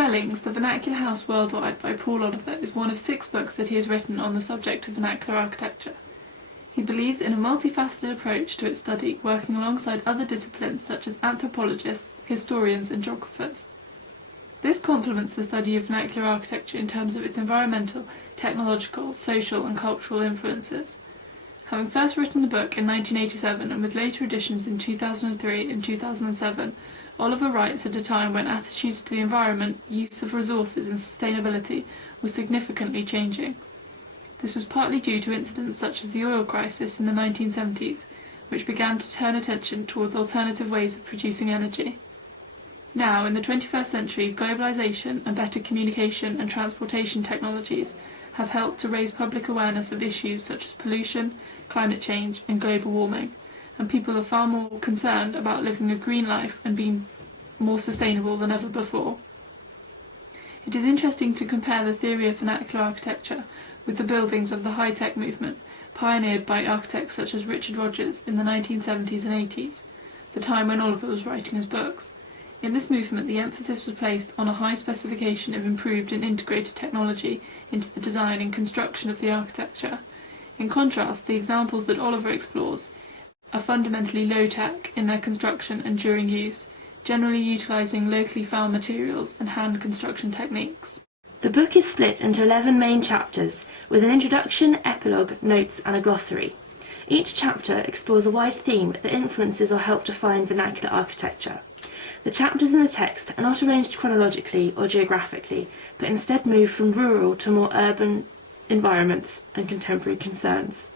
Dwellings, The Vernacular House Worldwide by Paul Oliver is one of 6 books that he has written on the subject of vernacular architecture. He believes in a multifaceted approach to its study, working alongside other disciplines such as anthropologists, historians and geographers. This complements the study of vernacular architecture in terms of its environmental, technological, social and cultural influences. Having first written the book in 1987 and with later editions in 2003 and 2007, Oliver writes at a time when attitudes to the environment, use of resources and sustainability were significantly changing. This was partly due to incidents such as the oil crisis in the 1970s, which began to turn attention towards alternative ways of producing energy. Now, in the 21st century, globalization and better communication and transportation technologies have helped to raise public awareness of issues such as pollution, climate change and global warming, and people are far more concerned about living a green life and being more sustainable than ever before. It is interesting to compare the theory of vernacular architecture with the buildings of the high-tech movement, pioneered by architects such as Richard Rogers in the 1970s and 80s, the time when Oliver was writing his books. In this movement, the emphasis was placed on a high specification of improved and integrated technology into the design and construction of the architecture. In contrast, the examples that Oliver explores are fundamentally low-tech in their construction and during use, generally utilising locally found materials and hand construction techniques. The book is split into 11 main chapters, with an introduction, epilogue, notes and a glossary. Each chapter explores a wide theme that influences or help define vernacular architecture. The chapters in the text are not arranged chronologically or geographically, but instead move from rural to more urban environments and contemporary concerns.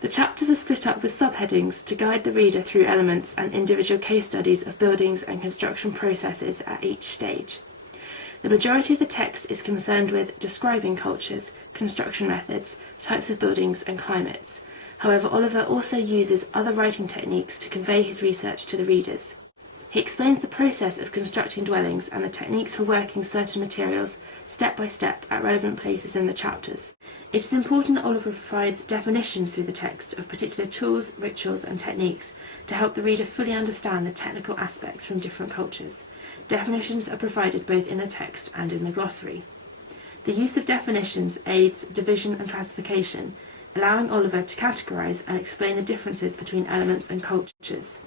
The chapters are split up with subheadings to guide the reader through elements and individual case studies of buildings and construction processes at each stage. The majority of the text is concerned with describing cultures, construction methods, types of buildings and climates. However, Oliver also uses other writing techniques to convey his research to the readers. He explains the process of constructing dwellings and the techniques for working certain materials step by step at relevant places in the chapters. It is important that Oliver provides definitions through the text of particular tools, rituals and techniques to help the reader fully understand the technical aspects from different cultures. Definitions are provided both in the text and in the glossary. The use of definitions aids division and classification, allowing Oliver to categorise and explain the differences between elements and cultures.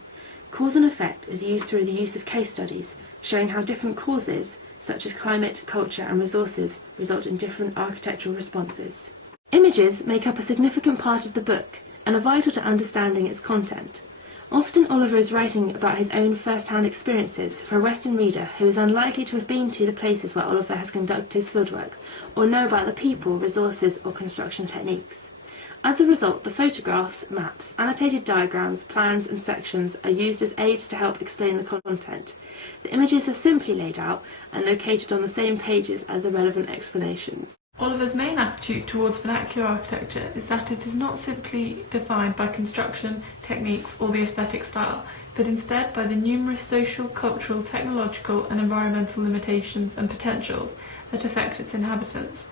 Cause and effect is used through the use of case studies, showing how different causes, such as climate, culture and resources, result in different architectural responses. Images make up a significant part of the book and are vital to understanding its content. Often Oliver is writing about his own first-hand experiences for a Western reader who is unlikely to have been to the places where Oliver has conducted his fieldwork, or know about the people, resources or construction techniques. As a result, the photographs, maps, annotated diagrams, plans and sections are used as aids to help explain the content. The images are simply laid out and located on the same pages as the relevant explanations. Oliver's main attitude towards vernacular architecture is that it is not simply defined by construction, techniques or the aesthetic style, but instead by the numerous social, cultural, technological and environmental limitations and potentials that affect its inhabitants.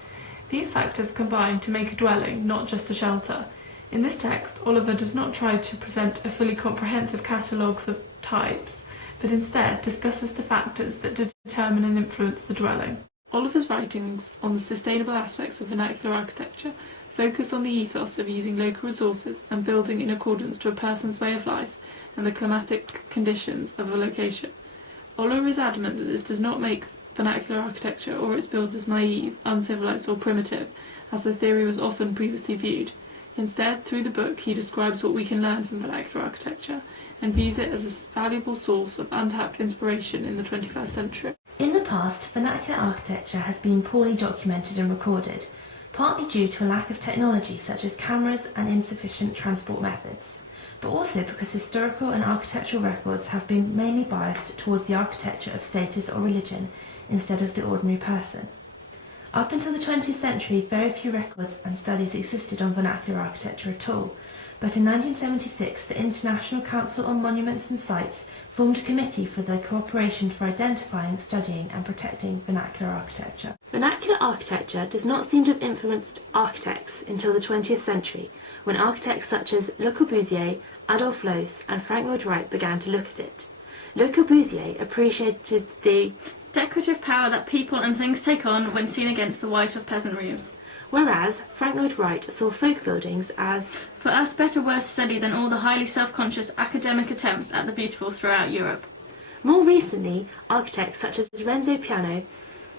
These factors combine to make a dwelling, not just a shelter. In this text, Oliver does not try to present a fully comprehensive catalogue of types, but instead discusses the factors that determine and influence the dwelling. Oliver's writings on the sustainable aspects of vernacular architecture focus on the ethos of using local resources and building in accordance to a person's way of life and the climatic conditions of a location. Oliver is adamant that this does not make vernacular architecture or its builders naive, uncivilized or primitive, as the theory was often previously viewed. Instead, through the book, he describes what we can learn from vernacular architecture and views it as a valuable source of untapped inspiration in the 21st century. In the past, vernacular architecture has been poorly documented and recorded, partly due to a lack of technology such as cameras and insufficient transport methods, but also because historical and architectural records have been mainly biased towards the architecture of status or religion instead of the ordinary person. Up until the 20th century, very few records and studies existed on vernacular architecture at all, but in 1976 the International Council on Monuments and Sites formed a committee for the cooperation for identifying, studying and protecting vernacular architecture. Vernacular architecture does not seem to have influenced architects until the 20th century, when architects such as Le Corbusier, Adolphe Loos and Frank Lloyd Wright began to look at it. Le Corbusier appreciated the decorative power that people and things take on when seen against the white of peasant rooms. Whereas Frank Lloyd Wright saw folk buildings as, for us, better worth study than all the highly self-conscious academic attempts at the beautiful throughout Europe. More recently, architects such as Renzo Piano,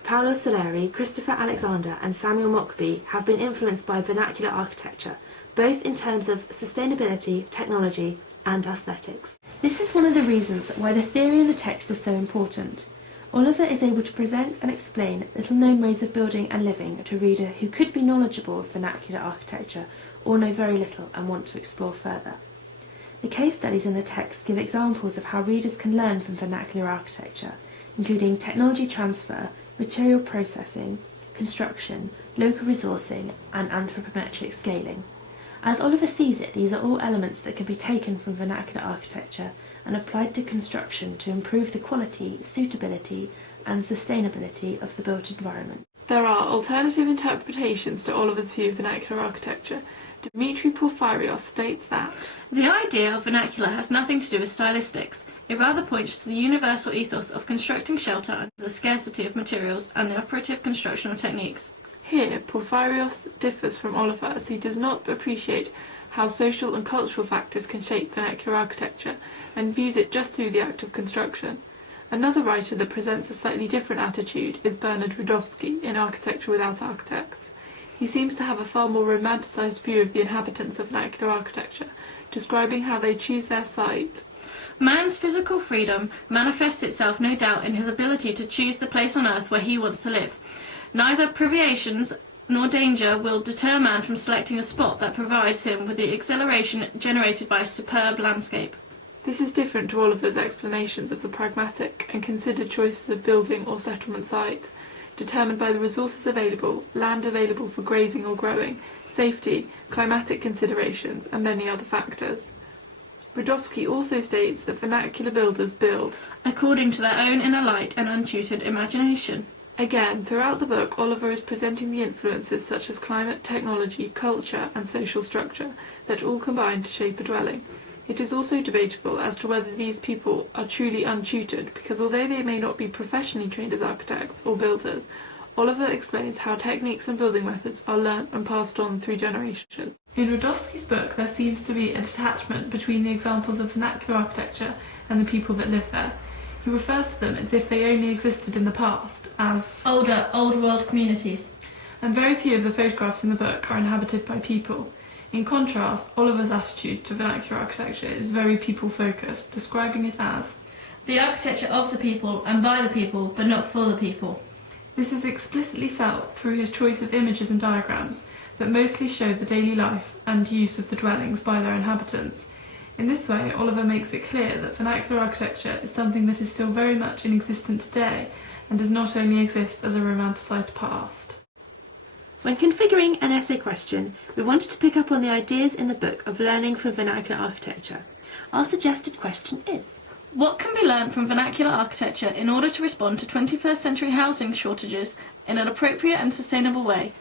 Paolo Soleri, Christopher Alexander and Samuel Mockbee have been influenced by vernacular architecture, both in terms of sustainability, technology and aesthetics. This is one of the reasons why the theory in the text is so important. Oliver is able to present and explain little-known ways of building and living to a reader who could be knowledgeable of vernacular architecture or know very little and want to explore further. The case studies in the text give examples of how readers can learn from vernacular architecture, including technology transfer, material processing, construction, local resourcing, and anthropometric scaling. As Oliver sees it, these are all elements that can be taken from vernacular architecture and applied to construction to improve the quality, suitability, and sustainability of the built environment. There are alternative interpretations to Oliver's view of vernacular architecture. Dmitry Porphyrios states that the idea of vernacular has nothing to do with stylistics. It rather points to the universal ethos of constructing shelter under the scarcity of materials and the operative constructional techniques. Here, Porphyrios differs from Oliver as he does not appreciate how social and cultural factors can shape vernacular architecture and views it just through the act of construction. Another writer that presents a slightly different attitude is Bernard Rudowski in Architecture Without Architects. He seems to have a far more romanticised view of the inhabitants of vernacular architecture, describing how they choose their site. Man's physical freedom manifests itself, no doubt, in his ability to choose the place on earth where he wants to live. Neither privations nor danger will deter man from selecting a spot that provides him with the exhilaration generated by a superb landscape. This is different to Oliver's explanations of the pragmatic and considered choices of building or settlement sites, determined by the resources available, land available for grazing or growing, safety, climatic considerations, and many other factors. Rudowski also states that vernacular builders build according to their own inner light and untutored imagination. Again, throughout the book, Oliver is presenting the influences such as climate, technology, culture, and social structure that all combine to shape a dwelling. It is also debatable as to whether these people are truly untutored, because although they may not be professionally trained as architects or builders, Oliver explains how techniques and building methods are learnt and passed on through generations. In Rudowski's book, there seems to be a detachment between the examples of vernacular architecture and the people that live there. He refers to them as if they only existed in the past, as old world communities. And very few of the photographs in the book are inhabited by people. In contrast, Oliver's attitude to vernacular architecture is very people-focused, describing it as the architecture of the people and by the people, but not for the people. This is explicitly felt through his choice of images and diagrams that mostly show the daily life and use of the dwellings by their inhabitants. In this way, Oliver makes it clear that vernacular architecture is something that is still very much in existence today and does not only exist as a romanticised past. When configuring an essay question, we wanted to pick up on the ideas in the book of learning from vernacular architecture. Our suggested question is: what can be learned from vernacular architecture in order to respond to 21st century housing shortages in an appropriate and sustainable way?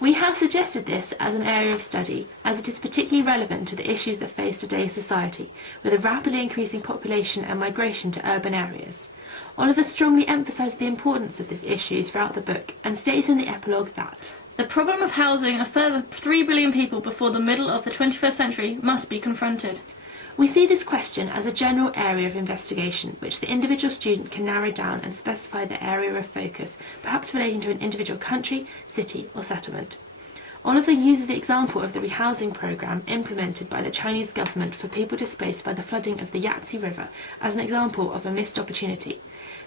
We have suggested this as an area of study, as it is particularly relevant to the issues that face today's society, with a rapidly increasing population and migration to urban areas. Oliver strongly emphasised the importance of this issue throughout the book and states in the epilogue that the problem of housing a further 3 billion people before the middle of the 21st century must be confronted. We see this question as a general area of investigation, which the individual student can narrow down and specify the area of focus, perhaps relating to an individual country, city or settlement. Oliver uses the example of the rehousing programme implemented by the Chinese government for people displaced by the flooding of the Yangtze River as an example of a missed opportunity.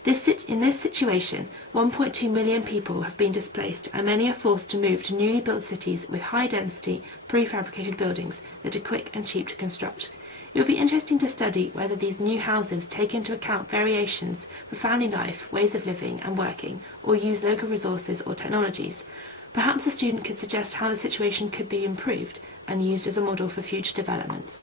In this situation, 1.2 million people have been displaced and many are forced to move to newly built cities with high-density, prefabricated buildings that are quick and cheap to construct. It would be interesting to study whether these new houses take into account variations for family life, ways of living and working, or use local resources or technologies. Perhaps the student could suggest how the situation could be improved and used as a model for future developments.